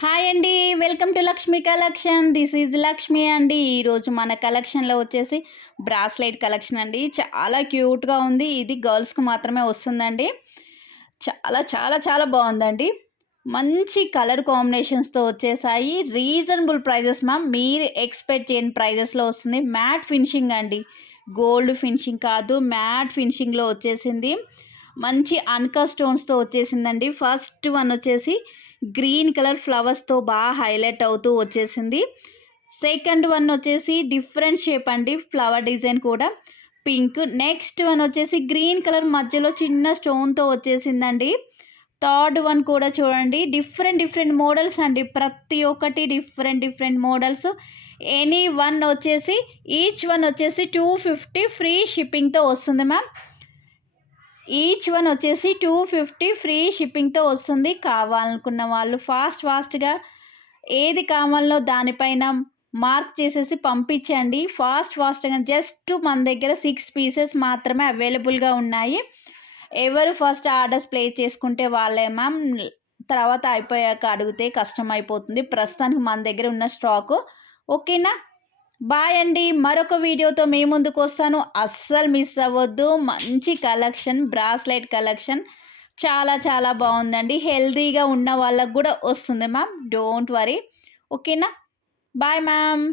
Hi అండి. Welcome to Lakshmi collection. This is Lakshmi అండి. ఈరోజు మన కలెక్షన్‌లో వచ్చేసి బ్రాస్లెట్ కలెక్షన్ అండి. చాలా క్యూట్‌గా ఉంది. ఇది గర్ల్స్‌కి మాత్రమే వస్తుందండి. చాలా చాలా చాలా బావుందండి. మంచి కలర్ కాంబినేషన్స్‌తో వచ్చేసాయి. Reasonable prices ma'am. మీరు ఎక్స్‌పెక్ట్ చేయని ప్రైజెస్‌లో వస్తుంది. మ్యాట్ ఫినిషింగ్ అండి. గోల్డ్ ఫినిషింగ్ కాదు, మ్యాట్ ఫినిషింగ్‌లో వచ్చేసింది. మంచి అన్‌కా స్టోన్స్‌తో వచ్చేసిందండి. ఫస్ట్ వన్ వచ్చేసి గ్రీన్ కలర్ ఫ్లవర్స్‌తో బాగా హైలైట్ అవుతూ వచ్చేసింది. సెకండ్ వన్ వచ్చేసి డిఫరెంట్ షేప్ అండి. ఫ్లవర్ డిజైన్ కూడా పింక్. నెక్స్ట్ వన్ వచ్చేసి గ్రీన్ కలర్ మధ్యలో చిన్న స్టోన్‌తో వచ్చేసిందండి. థర్డ్ వన్ కూడా చూడండి. డిఫరెంట్ డిఫరెంట్ మోడల్స్ అండి. ప్రతి ఒక్కటి different different models. Any one వచ్చేసి ఈచ్ వన్ వచ్చేసి 250 ఫ్రీ షిప్పింగ్‌తో వస్తుంది మ్యామ్. ఈచ్ వన్ వచ్చేసి 250 ఫ్రీ షిప్పింగ్‌తో వస్తుంది. కావాలనుకున్న వాళ్ళు ఫాస్ట్‌గా ఏది కావాలో దానిపైన మార్క్ చేసేసి పంపించండి. ఫాస్ట్‌గా జస్ట్ మన దగ్గర 6 పీసెస్ మాత్రమే అవైలబుల్‌గా ఉన్నాయి. ఎవరు ఫస్ట్ ఆర్డర్స్ ప్లేస్ చేసుకుంటే వాళ్ళే మ్యామ్. తర్వాత అయిపోయాక అడిగితే కష్టం అయిపోతుంది. ప్రస్తుతానికి మన దగ్గర ఉన్న స్టాకు ఓకేనా? బాయ్ అండి. మరొక వీడియోతో మీ ముందుకొస్తాను. అస్సలు మిస్ అవ్వద్దు. మంచి కలెక్షన్, బ్రాస్లెట్ కలెక్షన్ చాలా చాలా బావుందండి. హెల్తీగా ఉన్న వాళ్ళకి గూడా వస్తుంది మ్యామ్. Don't worry. ఓకేనా? Bye ma'am.